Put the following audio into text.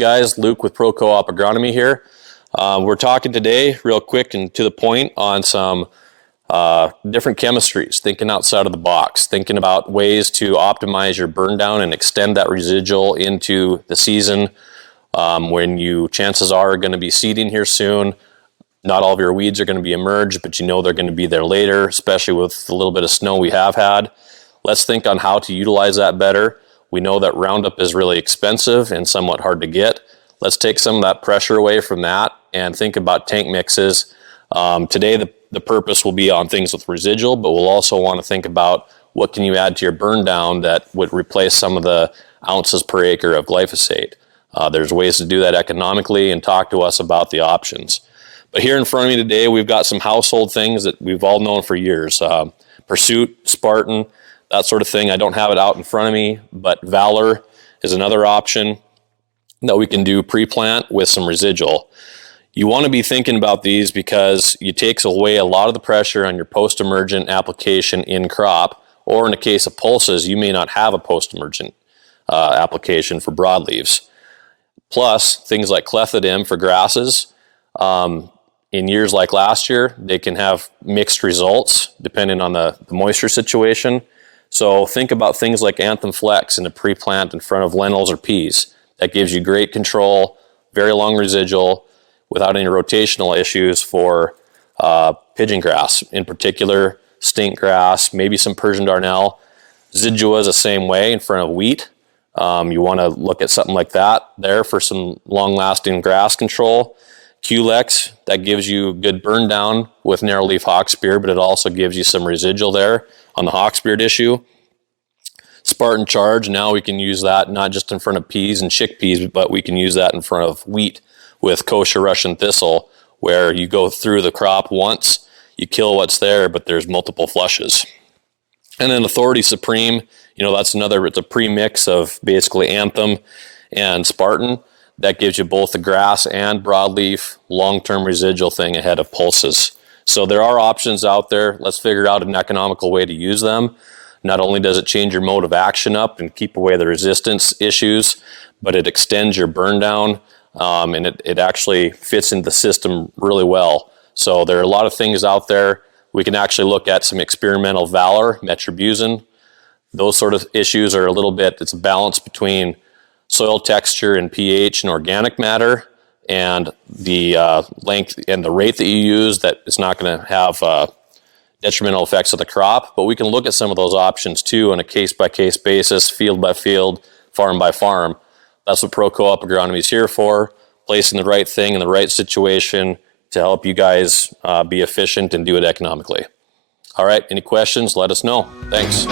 guys, Luke with Pro Co-op Agronomy here. We're talking today real quick and to the point on some different chemistries, thinking outside of the box, thinking about ways to optimize your burn down and extend that residual into the season when you chances are going to be seeding here soon. Not all of your weeds are going to be emerged, but you know they're going to be there later, especially with the little bit of snow we have had. Let's think on how to utilize that better. We know that Roundup is really expensive and somewhat hard to get. Let's take some of that pressure away from that and think about tank mixes. Today the purpose will be on things with residual, but we'll also want to think about what can you add to your burn down that would replace some of the ounces per acre of glyphosate. There's ways to do that economically, and talk to us about the options. But here in front of me today, we've got some household things that we've all known for years. Pursuit, Spartan, that sort of thing. I don't have it out in front of me, but Valor is another option that we can do pre-plant with some residual. You want to be thinking about these because it takes away a lot of the pressure on your post-emergent application in crop, or in the case of pulses, you may not have a post-emergent application for broadleaves. Plus, things like clethodim for grasses, in years like last year, they can have mixed results depending on the moisture situation. So think about things like Anthem Flex in a pre-plant in front of lentils or peas. That gives you great control, very long residual, without any rotational issues for pigeon grass, in particular, stink grass, maybe some Persian darnel. Zidua is the same way in front of wheat. You want to look at something like that there for some long-lasting grass control. Culex, that gives you good burn down with narrowleaf hawksbeard, but it also gives you some residual there on the hawksbeard issue. Spartan Charge, now we can use that not just in front of peas and chickpeas, but we can use that in front of wheat with kosher Russian thistle, where you go through the crop once, you kill what's there, but there's multiple flushes. And then Authority Supreme, you know, that's another, it's a pre-mix of basically Anthem and Spartan. That gives you both the grass and broadleaf long-term residual thing ahead of pulses. So there are options out there. Let's figure out an economical way to use them. Not only does it change your mode of action up and keep away the resistance issues, but it extends your burn down, and it actually fits into the system really well. So there are a lot of things out there. We can actually look at some experimental Valor, metribuzin. Those sort of issues are a little bit, it's a balance between soil texture and pH and organic matter, and the length and the rate that you use, that it's not going to have detrimental effects on the crop. But we can look at some of those options too on a case-by-case basis, field by field, farm by farm. That's what Pro Co-op Agronomy is here for, placing the right thing in the right situation to help you guys be efficient and do it economically. All right, any questions, let us know. Thanks.